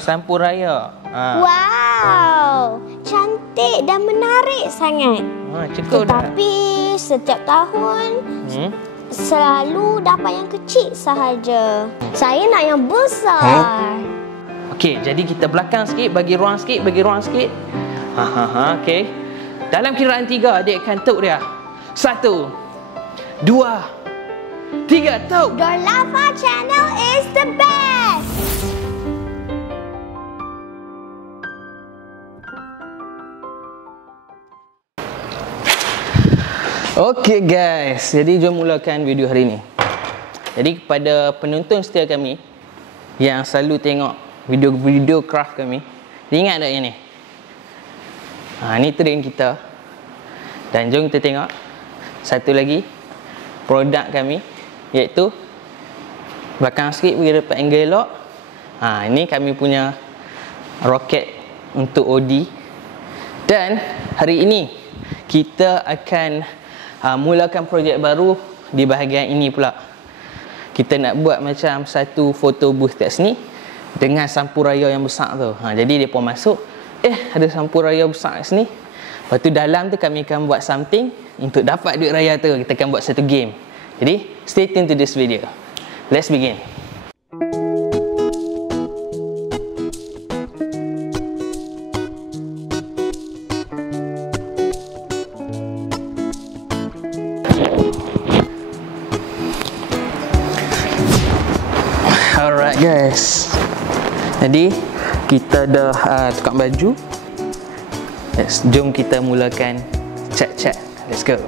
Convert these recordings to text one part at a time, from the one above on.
Sampuraya. Wow, cantik dan menarik sangat. Cukup dah. Tetapi setiap tahun selalu dapat yang kecil sahaja. Saya nak yang besar. Okey, jadi kita belakang sikit, bagi ruang sikit, okey. Dalam kiraan 3, adik akan tuk dia. 1, 2, 3, tuk. Dorlava channel is the best. Okey guys, jadi jom mulakan video hari ni. Jadi kepada penonton setia kami yang selalu tengok video-video craft kami, ingat tak yang ni? Ni train kita. Dan jom kita tengok satu lagi produk kami, iaitu belakang sikit bagi dapat angle elok. Ini kami punya roket untuk OD. Dan hari ini kita akan mulakan projek baru di bahagian ini pula. Kita nak buat macam satu photo booth kat sini dengan sampuraya yang besar tu. Jadi depa masuk, ada sampuraya besar kat sini. Lepas tu dalam tu kami akan buat something untuk dapat duit raya tu. Kita akan buat satu game. Jadi stay tuned to this video. Let's begin. Alright guys, jadi kita dah tukar baju. Jom kita mulakan chat-chat. Let's go.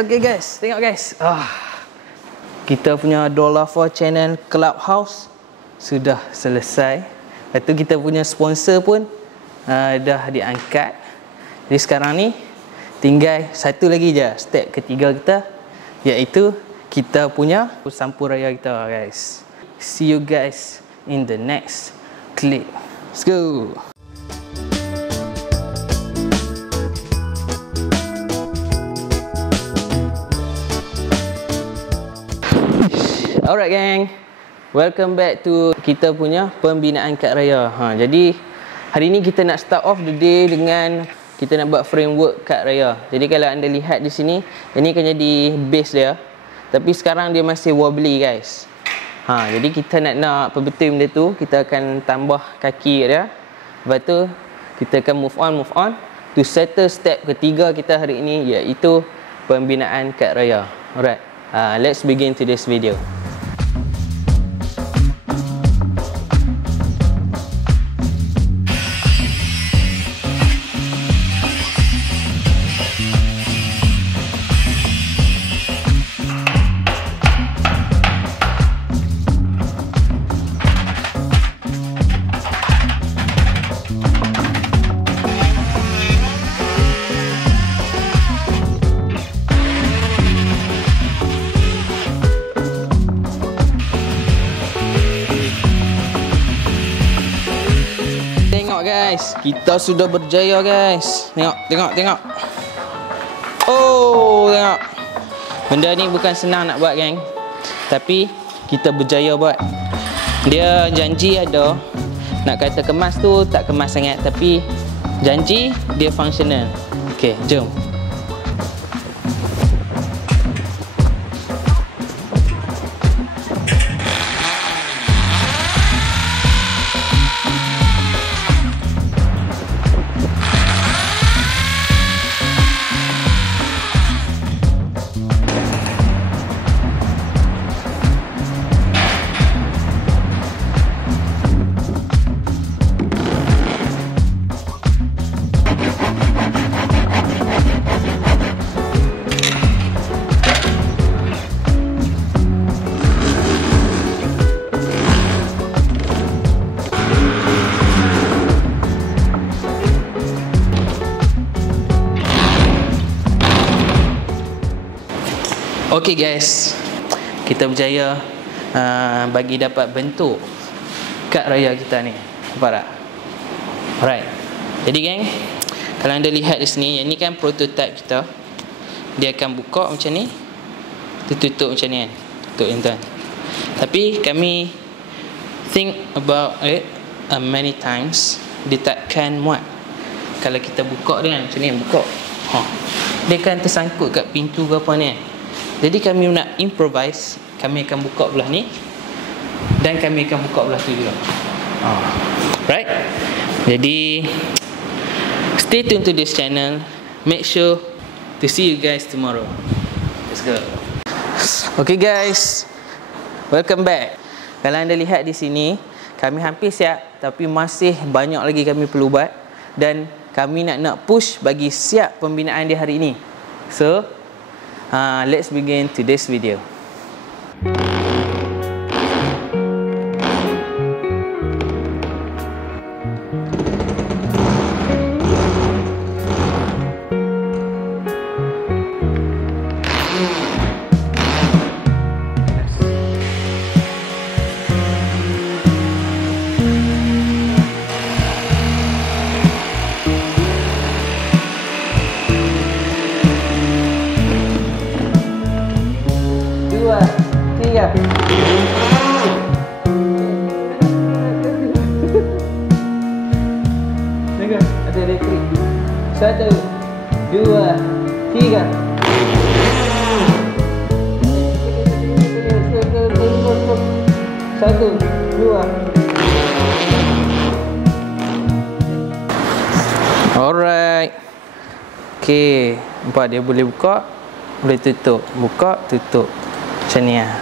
Okay guys, tengok guys. Kita punya Dorlava channel Clubhouse sudah selesai. Lepas tu kita punya sponsor pun dah diangkat. Jadi sekarang ni tinggal satu lagi je, step ketiga kita, iaitu kita punya sampuraya kita guys. See you guys in the next clip. Let's go. Alright gang, welcome back to kita punya pembinaan kad raya. Jadi hari ni kita nak start off the day dengan kita nak buat framework kad raya. Jadi kalau anda lihat di sini, ini akan jadi base dia. Tapi sekarang dia masih wobbly guys. Jadi kita nak perbetul benda tu, kita akan tambah kaki dia. Lepas tu kita akan move on to settle step ketiga kita hari ini, iaitu pembinaan kad raya. Alright, let's begin today's video. Guys, kita sudah berjaya guys. Tengok. Tengok. Benda ni bukan senang nak buat geng. Tapi kita berjaya buat. Dia janji ada nak kata kemas tu tak kemas sangat, tapi Janji dia functional. Okey, jom. Okey guys, kita berjaya bagi dapat bentuk kad raya kita ni. Nampak tak? Alright. Jadi geng, kalau anda lihat di sini, ini kan prototype kita. Dia akan buka macam ni, tutup macam ni kan, tutup yang tuan. Tapi kami think about it many times. Dia takkan muat kalau kita buka dia kan, macam ni buka. Dia kan tersangkut kat pintu ke apa ni kan. Jadi kami nak improvise. Kami akan buka belah ni dan kami akan buka belah tu juga. Right? Jadi stay tune to this channel. Make sure to see you guys tomorrow. Let's go. Okay guys, welcome back. Kalau anda lihat di sini, kami hampir siap, tapi masih banyak lagi kami perlu buat. Dan kami nak push bagi siap pembinaan di hari ini. So let's begin today's video. Ada elektrik. 1, 2, 3. Satu, dua. Alright. Okay, nampak dia boleh buka, boleh tutup. Buka, tutup. Macam ni lah.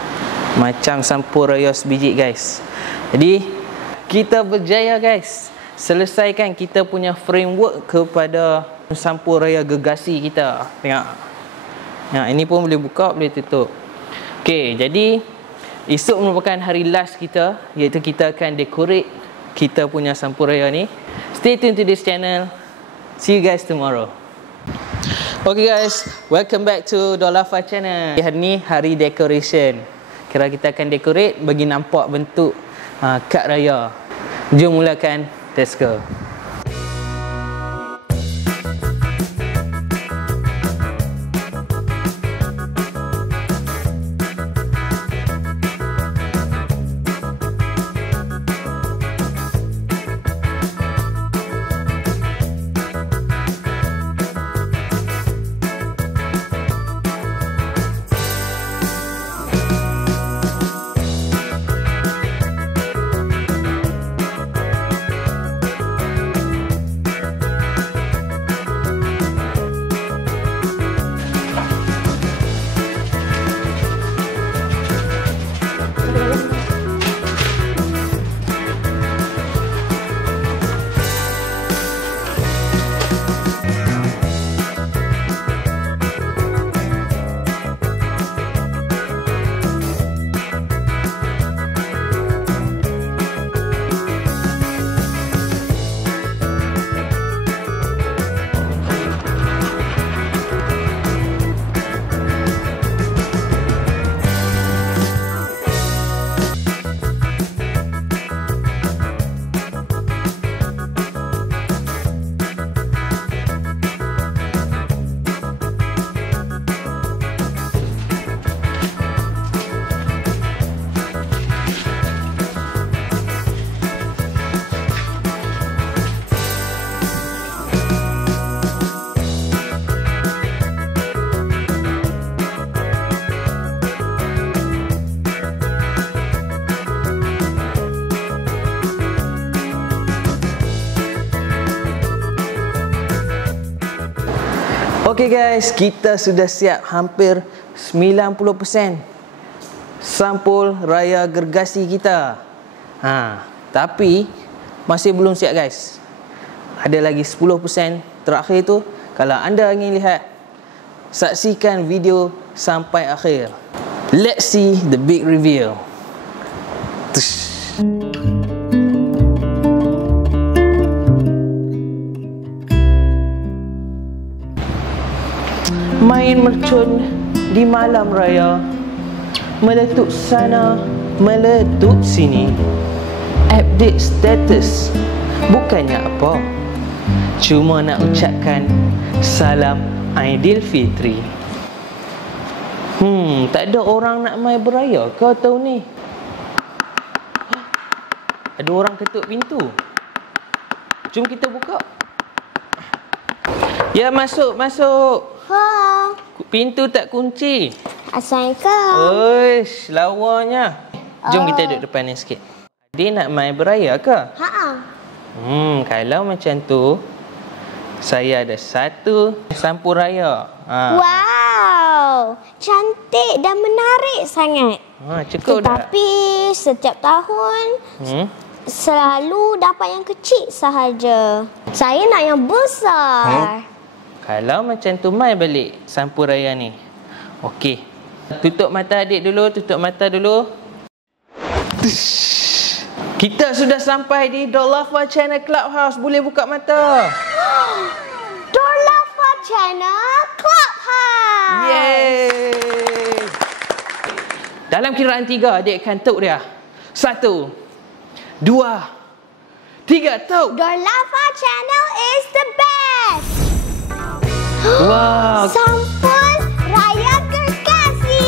Macam sampul raya sebiji guys. Jadi kita berjaya guys, selesaikan kita punya framework kepada sampul raya gergasi kita. Tengok. Ya, ini pun boleh buka, boleh tutup. Okey, jadi esok merupakan hari last kita, iaitu kita akan decorate kita punya sampul raya ni. Stay tune to this channel. See you guys tomorrow. Okay guys, welcome back to Dolafa channel. Hari ni hari decoration. Kira kita akan decorate bagi nampak bentuk kad raya. Jom mulakan. Let's go. Okay guys, kita sudah siap hampir 90% sampul raya gergasi kita. Tapi masih belum siap guys. Ada lagi 10% terakhir tu. Kalau anda ingin lihat, saksikan video sampai akhir. Let's see the big reveal. Main mercun di malam raya, meletup sana, meletup sini. Update status, bukannya apa, cuma nak ucapkan salam Aidilfitri. Tak ada orang nak mai beraya ke tahun ni? Ada orang ketuk pintu. Jom kita buka. Ya, masuk. Ha. Pintu tak kunci. Assalamualaikum. Oish, lawanya. Jom kita duduk depan ni sikit. Dia nak mai beraya ke? Kalau macam tu, saya ada satu sampul raya. Wow, cantik dan menarik sangat. Cukup dah. Tetapi setiap tahun selalu dapat yang kecil sahaja. Saya nak yang besar. Kalau macam tu, mai balik sampul raya ni. Okey. Tutup mata adik dulu, tutup mata dulu. Kita sudah sampai di Dorlafa Channel Clubhouse. Boleh buka mata. Dorlafa Channel Clubhouse. Yeay. Dalam kiraan 3, adik akan tuk dia. 1, 2, 3, tuk. Dorlafa Channel is the best. Wow. Sampul raya gergasi.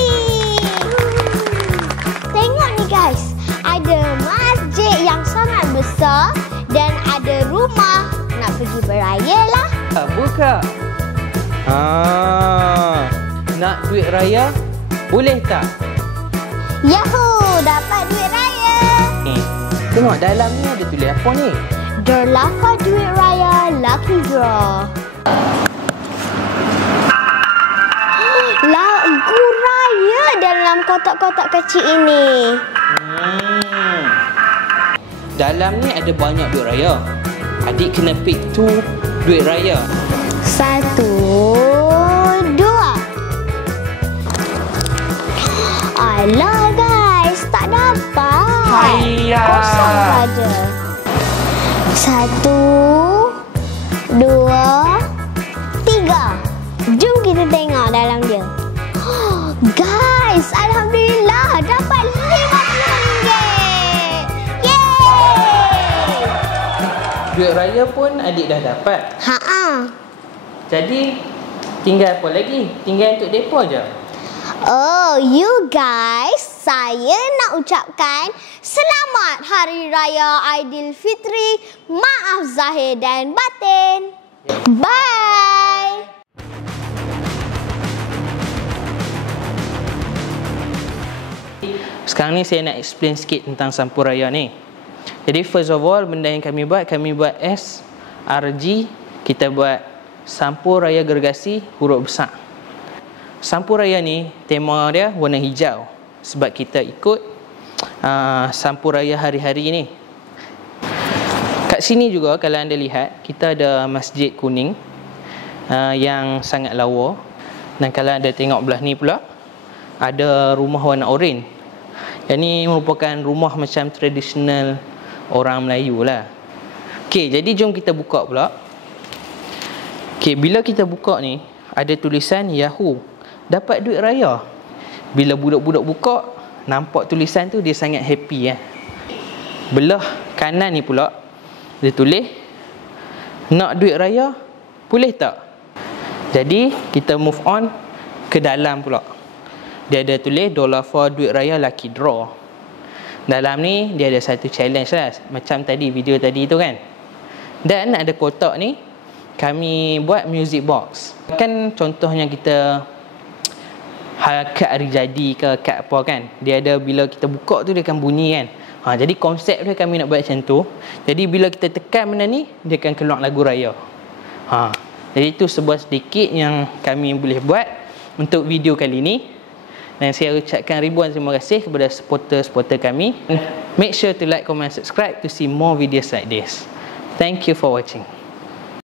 Tengok ni guys. Ada masjid yang sangat besar dan ada rumah. Nak pergi beraya lah. Buka. Nak duit raya? Boleh tak? Yahoo! Dapat duit raya. Tengok dalam ni ada tulis apa ni? Dorlafa duit raya lucky draw. Lagu raya dalam kotak-kotak kecil ini. Dalam ni ada banyak duit raya. Adik kena pick 2 duit raya. 1, 2. Alah guys, tak dapat. Kosong saja. 1, 2, 3. Jom kita tengok dalam dia. Guys, alhamdulillah dapat RM50. Yeay! Duit raya pun adik dah dapat. Jadi tinggal apa lagi? Tinggal untuk depo je. Oh, you guys, saya nak ucapkan selamat Hari Raya Aidilfitri. Maaf zahir dan batin. Bye. Sekarang ni saya nak explain sikit tentang sampul raya ni. Jadi first of all, benda yang kami buat SRG. Kita buat sampul raya gergasi huruf besar. Sampul raya ni, tema dia warna hijau. Sebab kita ikut sampul raya hari-hari ni. Kat sini juga kalau anda lihat, kita ada masjid kuning yang sangat lawa. Dan kalau anda tengok belah ni pula, ada rumah warna oranye. Yang ni merupakan rumah macam tradisional orang Melayu lah. Okey, jadi jom kita buka pula. Okey, bila kita buka ni, ada tulisan Yahoo, dapat duit raya. Bila budak-budak buka, nampak tulisan tu, dia sangat happy . Belah kanan ni pula, dia tulis, nak duit raya, boleh tak? Jadi, kita move on ke dalam pula. Dia ada tulis Dorlafa duit raya lucky draw. Dalam ni dia ada satu challenge lah, macam tadi video tadi tu kan. Dan ada kotak ni kami buat music box. Kan contohnya kita kad hari jadi ke kad apa kan, dia ada bila kita buka tu dia akan bunyi kan. Jadi konsep dia kami nak buat macam tu. Jadi bila kita tekan benda ni, dia akan keluar lagu raya. Jadi itu sebuah sedikit yang kami boleh buat untuk video kali ini. Dan saya ucapkan ribuan terima kasih kepada supporter-supporter kami. Make sure to like, comment, subscribe to see more videos like this. Thank you for watching.